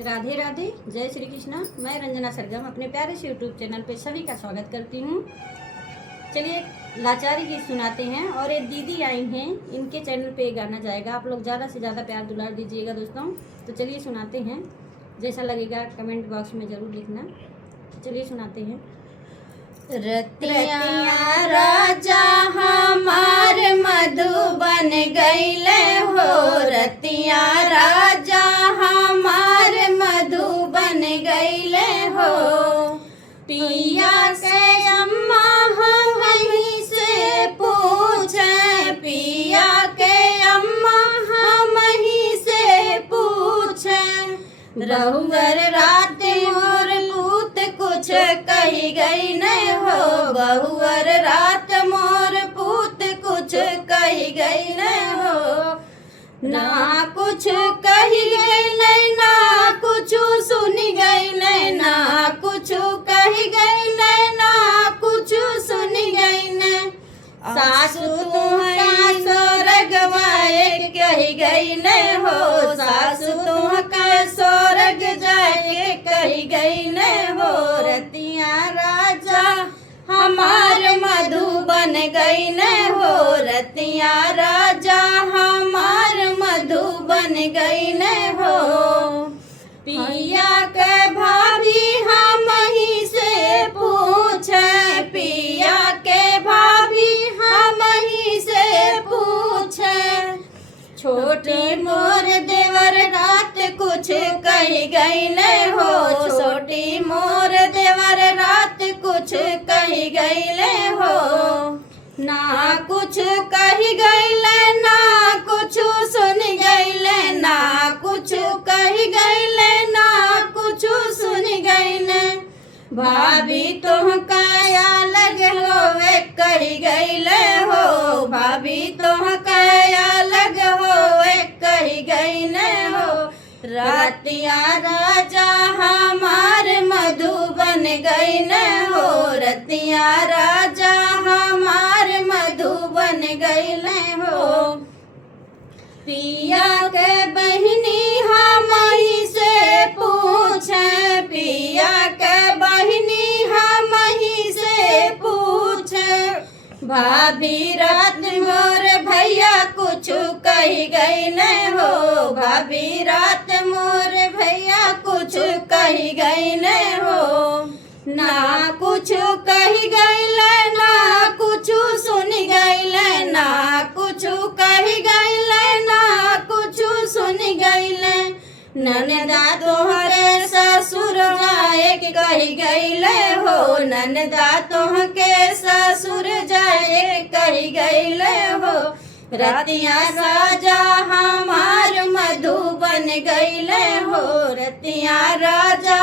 राधे राधे, जय श्री कृष्णा। मैं रंजना सरगम अपने प्यारे से यूट्यूब चैनल पे सभी का स्वागत करती हूँ। चलिए लाचारी गीत सुनाते हैं। और एक दीदी आई हैं, इनके चैनल पे गाना जाएगा। आप लोग ज़्यादा से ज़्यादा प्यार दुलार दीजिएगा दोस्तों। तो चलिए सुनाते हैं, जैसा लगेगा कमेंट बॉक्स में ज़रूर लिखना। चलिए सुनाते हैं। रतिया राजा हमार मधुबन गईले हो, रतिया राजा हमार मधुबन गईले हो। पिया के अम्मा हम वहीं से पूछे, पिया के अम्मा हम वहीं से पूछे। रहुअर रात मोर पूत कुछ कही गई नहीं हो, बहुअर रात मोर पूत कुछ कही गई नहीं हो। ना कुछ कही गई नहीं, ना कुछ सुनी गई नहीं, ना कुछ कही गई नहीं, ना कुछ सुनी गई नहीं। सासु तुमका स्वर्ग में कही गई नहीं हो, सासु तुमका स्वर्ग जाके कही गई नहीं हो। रतिया राजा हमार मधुबन गई नहीं हो, रतिया राजा हमार मधुबन गई नहीं हो। पिया के भाभी हम ही से पूछे, पिया के भाभी हम ही से पूछे। छोटी मोर देवर रात कुछ कही गई नहीं हो, छोटी मोर देवर रात कुछ कही गई नहीं हो। ना कुछ कही गई ले, ना कुछ सुनी गई ले, ना कुछ कही गई ले, ना कुछ सुनी गई ले। भाभी तुमका अलग होवे कही गई ले हो, भाभी तुमका अलग होवे कही गई ले हो। रतिया राजा हमार मधुबन गई न हो, रतिया राजा हमार मधुबन गई न हो। पिया के बहिनी हम ही से पूछे, पिया के बहिनी हम ही से पूछे। भाभी रात मोर भैया कुछ कही गई न हो, भाभी रात मोर भैया कुछ कही गई न हो। ना कुछ कही गई ले, ना कुछ सुनी गई ले, ना कुछ कही गई ले, ना कुछ सुनी गई ले। ननदा तोहरे ससुर जाए कही गई ले हो, ननदा तोहके ससुर जाए कही गई ले हो। रतिया राजा हमार मधुबन गई ले हो, रतिया राजा